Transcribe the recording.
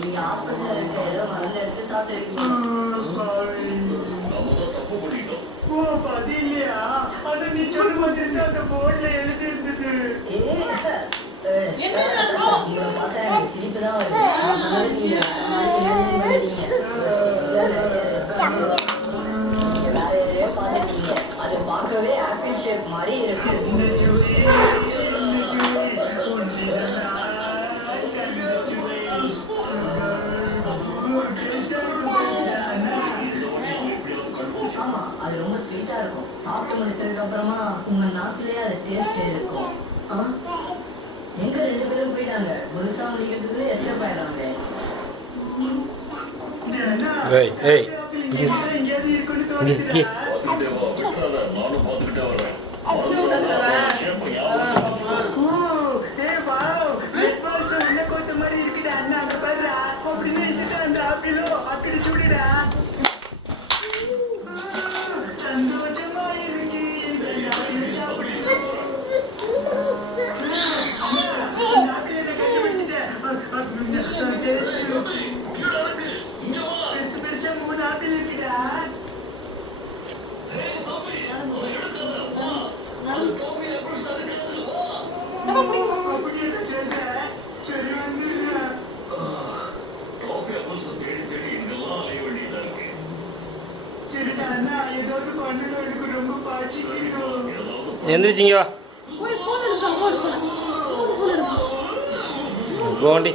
நீங்க ஹாஸ்பிட்டல்ல இருக்க ஏதோ மருந்து எடுத்து சாப்பிட்டு இருக்கீங்க. அது இல்லையா? அது நீ சொல்லும் போது அந்த போர்ட்ல எழுதி இருந்தது. பார்த்தா எனக்கு சிரிப்பு தான் வருது. நீங்க வேற எதையோ பார்த்துட்டீங்க. அது பார்க்கவே ஆப்பிள் ஷேப் மாதிரி இருக்கு. ஆமா, அது ரொம்ப ஸ்வீட்டா இருக்கும். சாப்பிட்டு முடிச்சதுக்கு அப்புறமா உங்க நாக்குலயே அது டேஸ்ட் இருக்கும். எங்க 2 பேரும் போயிட்டாங்க. முழுசா முடிக்கிறதுக்குள்ள எஸ்கேப் ஆயிடுறாங்களே. எந்திரிச்சிங்க வா போண்டி.